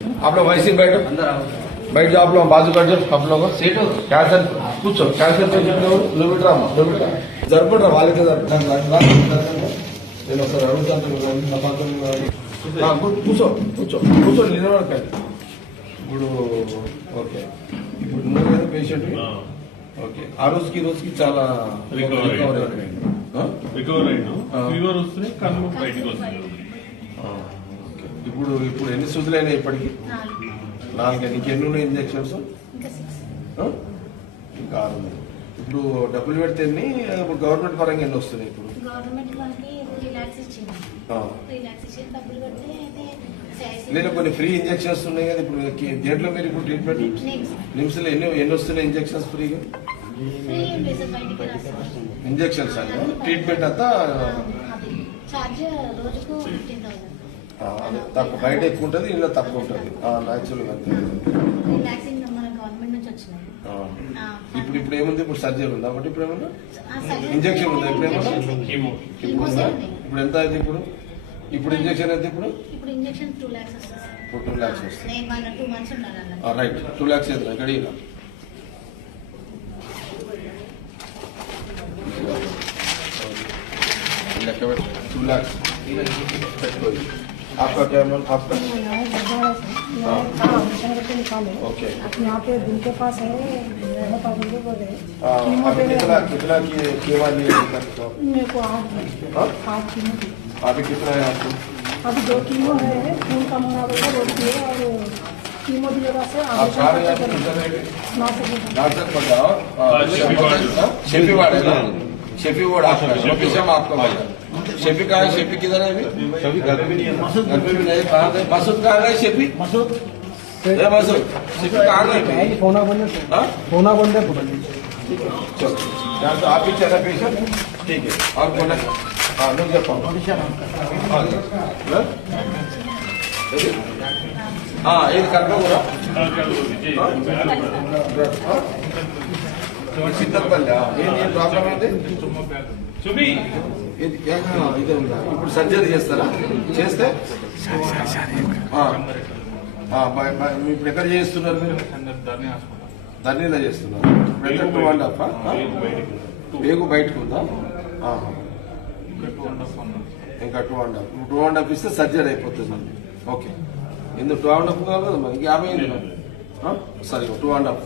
आप लोग वैसे बैठो, बैठ जाओ। आप लोग बाजू बैठ जाओ। आप लोग कैंसर కూర్చో। క్యాన్సర్ పేషెంట్ నువ్వు జరుపుకుంటారా వాళ్ళకి నేను ఒకసారి అడుగుతాను। కూర్చో కూర్చో కూర్చో నిలబడకండి। ఇప్పుడు ఓకే, ఇప్పుడు నువ్వు పేషెంట్ ఓకే, ఆ రోజుకి చాలా రికవర్ అయినా ఫీవర్ వస్తే కన్ను బయటకు వస్తుంది। ఇప్పుడు ఇప్పుడు ఎన్ని సూదులైనా ఇప్పటికి 4 నీకెన్ని ఉన్నాయి ఇంజక్షన్స్? ఇంకా 6 ఉన్నాయి। ఇప్పుడు డబ్బులు పెడితే ఎన్ని? ఇప్పుడు గవర్నమెంట్ పరంగా ఎన్ని వస్తున్నాయి? ఇప్పుడు నేను కొన్ని ఫ్రీ ఇంజక్షన్స్ ఉన్నాయి కదా ఇప్పుడు దేంట్లో మీరు ఇప్పుడు ట్రీట్మెంట్ నిమ్స్ లో ఎన్ని వస్తున్నాయి ఇంజక్షన్స్ ఫ్రీగా? ఇంజక్షన్స్ అన్న ట్రీట్మెంట్ అంతా తక్కువ, బయట ఎక్కువ ఉంటుంది, ఇంట్లో తక్కువ ఉంటుంది న్యాచురల్గా అంతే। ఇప్పుడు ఇప్పుడు ఏముంది? ఇప్పుడు సర్జరీ ఉందా? ఒకటి ఇప్పుడు ఏమన్నా ఇంజక్షన్ ఉందా? ఇప్పుడు ఏమన్నా ఉందా? ఇప్పుడు ఎంత అయింది? ఇప్పుడు ఇంజక్షన్ అయితే ఇప్పుడు 2 lakhs వస్తుంది। ఇప్పుడు 2 lakhs వస్తుంది। 2 months ఉండాలి రైట్, 2 lakhs అయితే గడిగా लैख 2 लाख। आपका क्या नाम? आपका ओके, यहाँ पे दिल के पास है बोले अभी कितना की वाली मेरे को 8 कीमो। अभी कितना है आपको? अभी 2 कीमो है, खून का मंगा बोला बोलती है, और कीमो दिएगा से आप खा रहे हैं? नाटक बताओ। शेफी वार्ड है ना? शेफी वार्ड आपका लोकेशन आपका भाई। शेफी कहाँ है? शेफी किधर है अभी? शेफी घर में नहीं है, घर में भी नहीं। कहाँ गए? मसूद कहाँ गए? शेफी मसूद शेफी कहाँ गए? फोना बंद है, फोना बंद है। चलो यहाँ तो आप ही चला पेशेंट, ठीक है। और बोला हाँ लोग जब हाँ ये कर दो पूरा సిద్ధపల్లి ఏం ప్రాబ్లం అయితే ఇదే ఉందా? ఇప్పుడు సర్జరీ చేస్తారా? చేస్తే ఇప్పుడు ఎక్కడ చేస్తున్నారు మీరు? ధర్నీలో చేస్తున్నారు। ఇప్పుడు 2.5 వేగు బయటకు ఉందా? ఇంకా 2.5 ఇస్తే సర్జరీ అయిపోతుంది। ఓకే, ఎందుకు 2.5 కావాలి కదా మరి? 50 సరే 2.5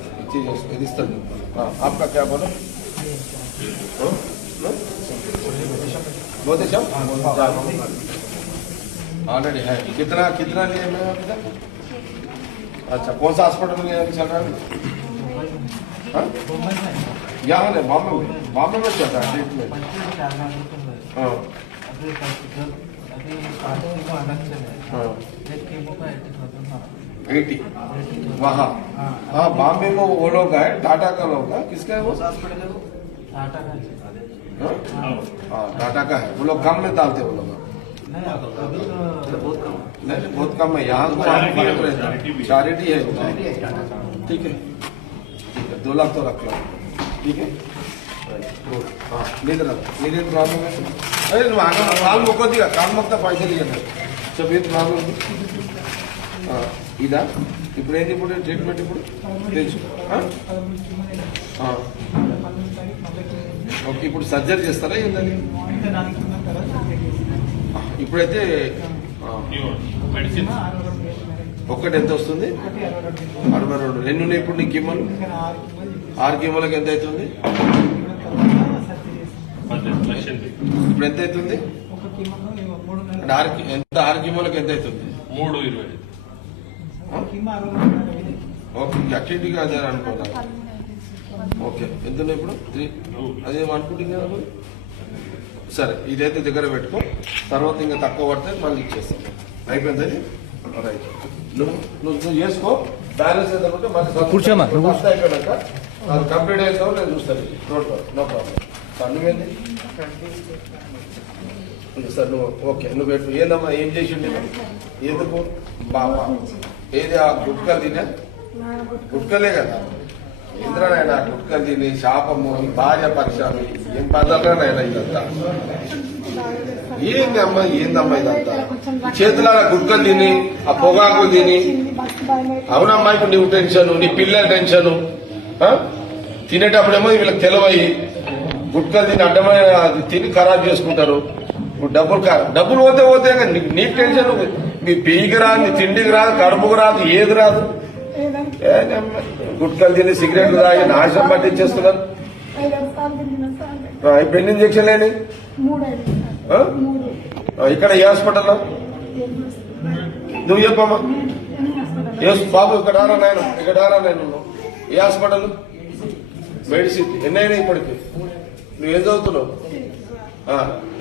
ఇది ఇస్తుంది। आपका क्या बोलो? बहुत अच्छा ऑलरेडी है। कितना लिए मैं अभी तक? अच्छा, कौन सा हॉस्पिटल में चल रहा है? यहाँ नहीं, बॉम्बे में चल रहा है ट्रीटमेंट। हाँ 80 वहाँ हाँ बॉम्बे में वो लोग है, टाटा का लोग है। किसका है वो? टाटा का। हाँ टाटा का है। वो लोग कम में डालते वो लोग। नहीं बहुत कम है। यहाँ तो चैरिटी है। ठीक है 2 लाख तो रख लो, ठीक है। हाँ नींद प्रॉब्लम है? अरे काल मोको दिया, काल मोकता पैसे लिया सब ये प्रॉब्लम ఇదా? ఇప్పుడు ఏంటి? ఇప్పుడు ట్రీట్మెంట్ ఇప్పుడు తెలుసు। ఓకే, ఇప్పుడు సర్జరీ చేస్తారా ఏంటని? ఇప్పుడైతే ఒక్కటి ఎంత వస్తుంది? 62। ఎన్ని ఉన్నాయి ఇప్పుడు నీ కీమోలు? 6 కీమోలకు ఎంత అవుతుంది? ఇప్పుడు ఎంత అవుతుంది? అంటే 6 కీమోలకు ఎంత అవుతుంది? 3.20। ఓకే, యాక్టివిటీగా అదే అనుకోదా? ఓకే, ఎంత ఇప్పుడు 3 అదే అనుకుంటుంది కదా మరి? సరే ఇదైతే దగ్గర పెట్టుకో, తర్వాత ఇంకా తక్కువ పడితే మళ్ళీ ఇచ్చేస్తాం। అయిపోయింది రైట్, నువ్వు చేసుకో। బ్యాలెన్స్ ఏంటంటే మళ్ళీ కూర్చోమా అయిపోయాక అది కంప్లీట్ అవుతావు నేను చూస్తాను। No problem sir. నువ్వేంది సార్? నువ్వు ఓకే, నువ్వు పెట్టు। ఏందమ్మా ఏం చేసిండి? ఎందుకు బాబా ఏది ఆ గుట్కలు తినే? గుట్కలే కదా ఇంద్రనైనా గుట్కలు తిని శాపము, భార్య పక్షాన్ని ఏం పదాలనైనా ఇదంతా బాగా చేస్తారు. ఏందమ్మా ఇదంతా చేతులారా గుడ్కలు తిని ఆ పొగాకులు తిని బస్సు భయం అయితే అవునమ్మా ఇప్పుడు నువ్వు టెన్షన్ నీ పిల్లల టెన్షన్ తినేటప్పుడేమో వీళ్ళకి తెలవయి గుట్కలు తిని అడ్డమైన అది తిని ఖరాబ్ చేసుకుంటారు. ఇప్పుడు డబ్బులు పోతే నీకు టెన్షన్ మీ పీకి రాదు, నీ తిండికి రాదు, కడుపుకు రాదు, ఏది రాదు. ఏదంటే గుట్కలు తిని సిగరెట్లు తాగి నాశనం పట్టించేస్తున్నారు. 5 సార్లు తిరిగిన సార్ ఇప్పుడు ఎన్ని ఇంజక్షన్ లేని 3 సార్ 3 ఇక్కడ ఏ హాస్పిటల్లో నువ్వు చెప్పమ్మా బాబు ఇక్కడ రారా నాయన నువ్వు ఏ హాస్పిటల్ మెడిసిన్ ఎన్నైనా ఇప్పటికి నువ్వేం చదువుతున్నావు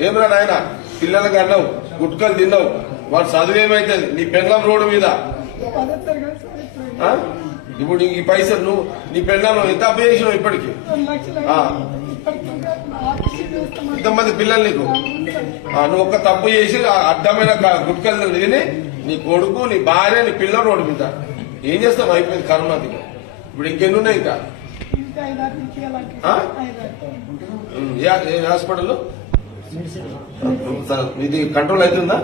ఏమరా నాయన పిల్లలకి అన్నావు గుట్కలు తిన్నావు వాడు చదువు ఏమైతుంది నీ పెండ్లం రోడ్డు మీద ఇప్పుడు ఈ పైసలు నువ్వు నీ పెండ్లం ఎంత అప్పు చేసినావు ఇప్పటికి 2 లక్షలు ఇంతమంది పిల్లలు నీకు నువ్వు ఒక్క తప్పు చేసి అడ్డమైన గుట్కలు తిని నీ కొడుకు నీ భార్య నీ పిల్లల రోడ్డు మీద ఏం చేస్తావు అయిపోయింది కరోనాది ఇప్పుడు ఇంకెన్ని ఉన్నాయి ఇంకా ఇంకా 5 నుంచి ఏ హాస్పిటల్లో ఇది కంట్రోల్ అవుతుందా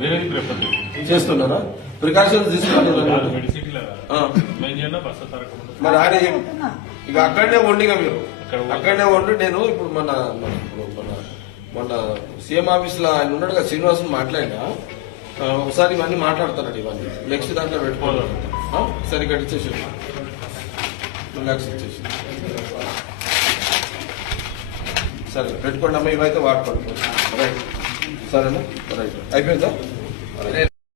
వేరేది ప్రిఫర్ చేస్తున్నారా ప్రికాషన్స్ తీసుకుంటున్నారా మెడిసిటీ మరి ఆయన ఇక అక్కడనే వండిగా మీరు అక్కడనే వండి నేను ఇప్పుడు మొన్న సీఎం ఆఫీస్ లో ఆయన ఉన్నాడు కదా శ్రీనివాసం మాట్లాడినా ఒకసారి ఇవన్నీ మాట్లాడతానండి ఇవన్నీ నెక్స్ట్ దాంట్లో పెట్టుకోవాలి సరే ఇక్కడ ఇచ్చేసి 2 lakhs ఇచ్చేసి సరే పెట్టుకోండి అమ్మా ఇవైతే వాడుకోండి రైట్ సరేనా రైట్ అయిపోయిందా